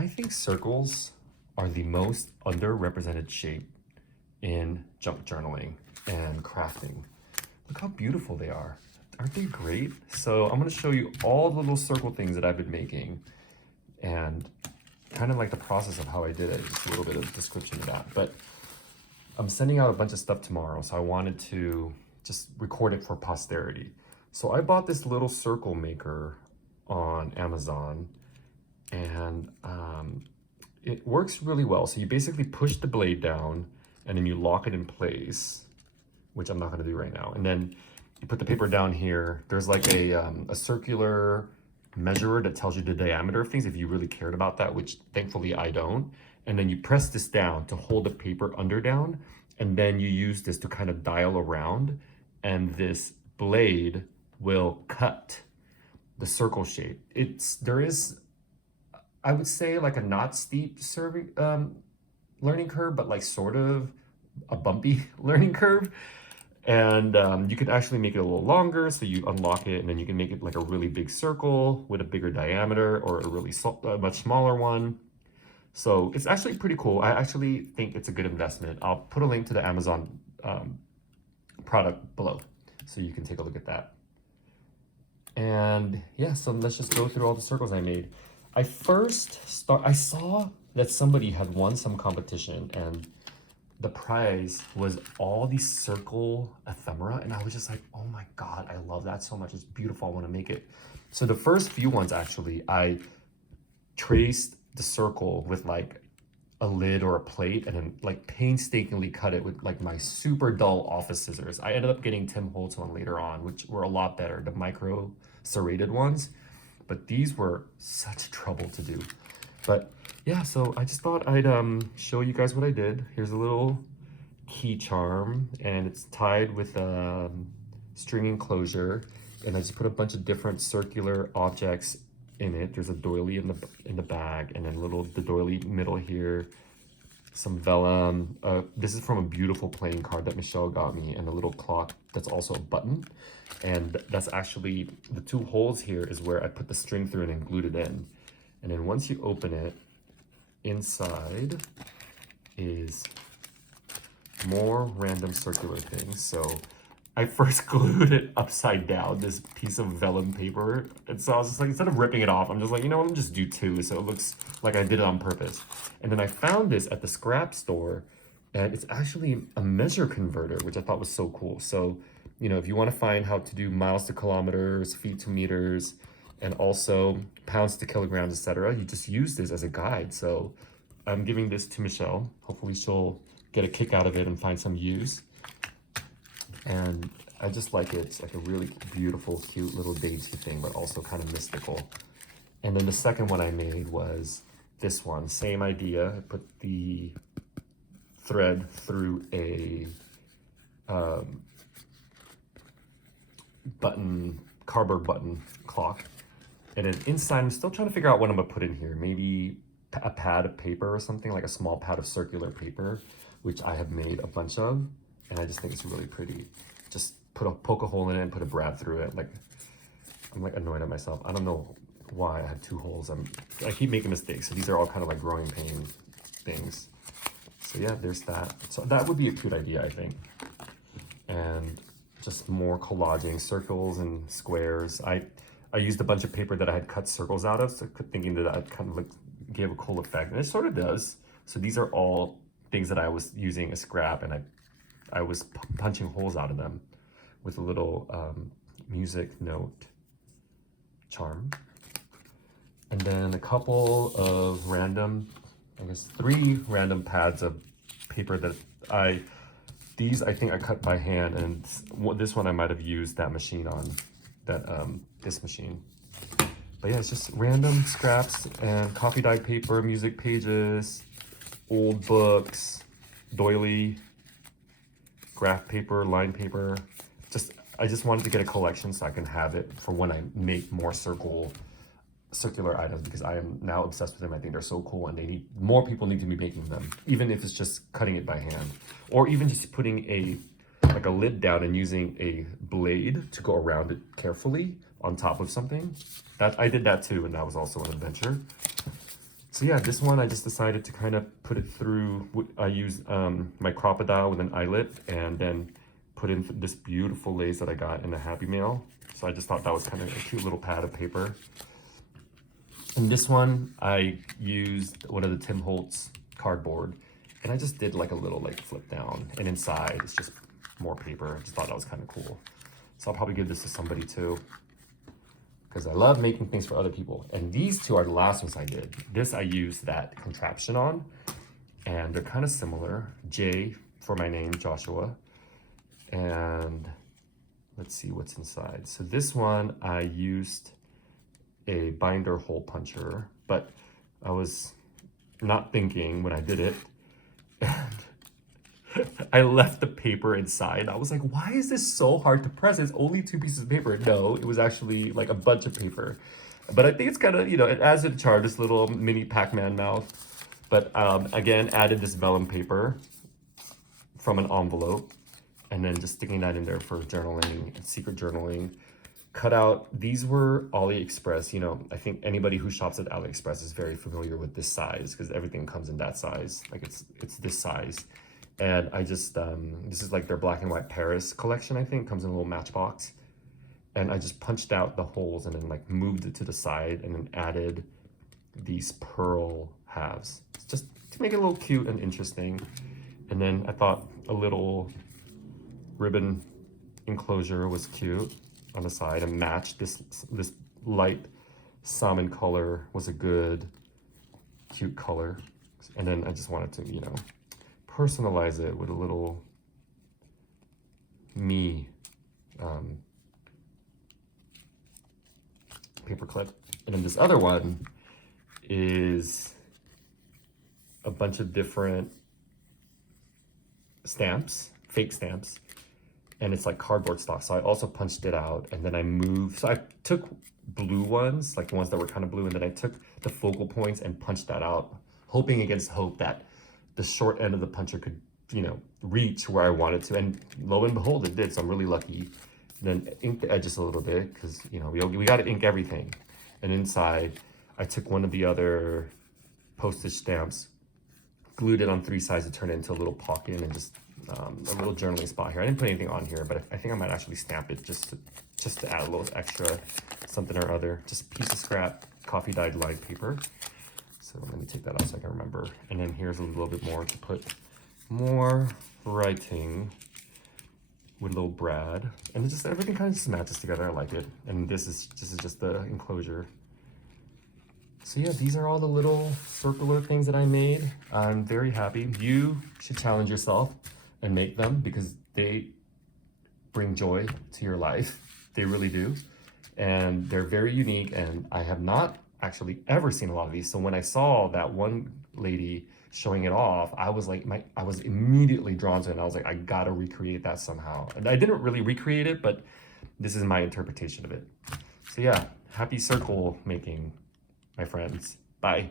I think circles are the most underrepresented shape in junk journaling and crafting. Look how beautiful they are. Aren't they great? So I'm gonna show you all the little circle things that I've been making and kind of like the process of how I did it. Just a little bit of description of that. But I'm sending out a bunch of stuff tomorrow, so I wanted to just record it for posterity. So I bought this little circle maker on Amazon, and it works really well. So you basically push the blade down and then you lock it in place, which I'm not gonna do right now. And then you put the paper down here. There's like a circular measurer that tells you the diameter of things if you really cared about that, which thankfully I don't. And then you press this down to hold the paper under down, and then you use this to kind of dial around, and this blade will cut the circle shape. There is, I would say, like a not steep learning curve, but like sort of a bumpy learning curve. And you can actually make it a little longer, so you unlock it and then you can make it like a really big circle with a bigger diameter, or a really much smaller one. So it's actually pretty cool. I actually think it's a good investment. I'll put a link to the Amazon product below so you can take a look at that. And yeah, so let's just go through all the circles I made. I saw that somebody had won some competition, and the prize was all these circle ephemera, and I was just like, oh my god, I love that so much. It's beautiful. I want to make it. So the first few ones, actually, I traced the circle with like a lid or a plate, and then like painstakingly cut it with like my super dull office scissors. I ended up getting Tim Holtz one later on, which were a lot better, the micro serrated ones, but these were such trouble to do. But yeah, so I just thought I'd show you guys what I did. Here's a little key charm, and it's tied with a string enclosure, and I just put a bunch of different circular objects in it. There's a doily in the bag, and then the doily middle here, some vellum. This is from a beautiful playing card that Michelle got me, and a little clock that's also a button. And that's actually, the two holes here is where I put the string through and then glued it in. And then once you open it, inside is more random circular things. So I first glued it upside down, this piece of vellum paper. And so I was just like, instead of ripping it off, I'm just like, you know what, let me just do two, so it looks like I did it on purpose. And then I found this at the scrap store, and it's actually a measure converter, which I thought was so cool. So, you know, if you want to find how to do miles to kilometers, feet to meters, and also pounds to kilograms, etc., you just use this as a guide. So I'm giving this to Michelle. Hopefully she'll get a kick out of it and find some use. And I just like it. It's like a really beautiful, cute little dainty thing, but also kind of mystical. And then the second one I made was this one. Same idea. I put the thread through a cardboard button clock. And then inside, I'm still trying to figure out what I'm gonna put in here. Maybe a pad of paper or something, like a small pad of circular paper, which I have made a bunch of. And I just think it's really pretty. Just poke a hole in it and put a brad through it. Like, I'm like annoyed at myself. I don't know why I had two holes. I keep making mistakes. So these are all kind of like growing pain things. So yeah, there's that. So that would be a cute idea, I think. And just more collaging, circles and squares. I used a bunch of paper that I had cut circles out of, so thinking that I'd kind of like gave a cool effect, and it sort of does. So these are all things that I was using as scrap, and I was punching holes out of them with a little music note charm. And then a couple of random, I guess 3 random pads of paper that these I think I cut by hand, and this one I might have used that machine on, this machine. But yeah, it's just random scraps and coffee dyed paper, music pages, old books, doily, graph paper, line paper. I just wanted to get a collection so I can have it for when I make more circular items, because I am now obsessed with them. I think they're so cool, and more people need to be making them, even if it's just cutting it by hand, or even just putting a lid down and using a blade to go around it carefully on top of something. That I did that too, and that was also an adventure. So yeah, this one I just decided to kind of put it through. I used my crocodile with an eyelet and then put in this beautiful lace that I got in the Happy Mail. So I just thought that was kind of a cute little pad of paper. And this one I used one of the Tim Holtz cardboard, and I just did like a little like flip down, and inside it's just more paper. I just thought that was kind of cool. So I'll probably give this to somebody too, because I love making things for other people. And these two are the last ones I did. This I used that contraption on, and they're kind of similar. J for my name, Joshua. And let's see what's inside. So this one I used a binder hole puncher, but I was not thinking when I did it. And I left the paper inside. I was like, why is this so hard to press? It's only 2 pieces of paper. No, it was actually like a bunch of paper. But I think it's kind of, you know, it adds to the charm, this little mini Pac-Man mouth. But again, added this vellum paper from an envelope, and then just sticking that in there for journaling and secret journaling. Cut out, these were AliExpress. You know, I think anybody who shops at AliExpress is very familiar with this size, because everything comes in that size. Like it's this size. And I just, this is like their black and white Paris collection, I think, comes in a little matchbox. And I just punched out the holes and then like moved it to the side and then added these pearl halves, just to make it a little cute and interesting. And then I thought a little ribbon enclosure was cute on the side and matched this light salmon color was a good, cute color. And then I just wanted to, you know, personalize it with a little me paper clip. And then this other one is a bunch of different stamps, fake stamps, and it's like cardboard stock. So I also punched it out, and then I moved. So I took blue ones, like the ones that were kind of blue, and then I took the focal points and punched that out, hoping against hope that the short end of the puncher could, you know, reach where I wanted to. And lo and behold, it did. So I'm really lucky. And then ink the edges a little bit, because, you know, we got to ink everything. And inside, I took one of the other postage stamps, glued it on 3 sides to turn it into a little pocket and just a little journaling spot here. I didn't put anything on here, but I think I might actually stamp it just to add a little extra something or other. Just a piece of scrap coffee dyed lined paper. So let me take that out so I can remember. And then here's a little bit more to put more writing with little Brad. And just everything kind of just matches together. I like it. And this is just the enclosure. So yeah, these are all the little circular things that I made. I'm very happy. You should challenge yourself and make them, because they bring joy to your life. They really do. And they're very unique, and I have not actually ever seen a lot of these. So when I saw that one lady showing it off, I was like, I was immediately drawn to it, and I was like, I gotta recreate that somehow. And I didn't really recreate it, but this is my interpretation of it. So yeah, happy circle making, my friends. Bye.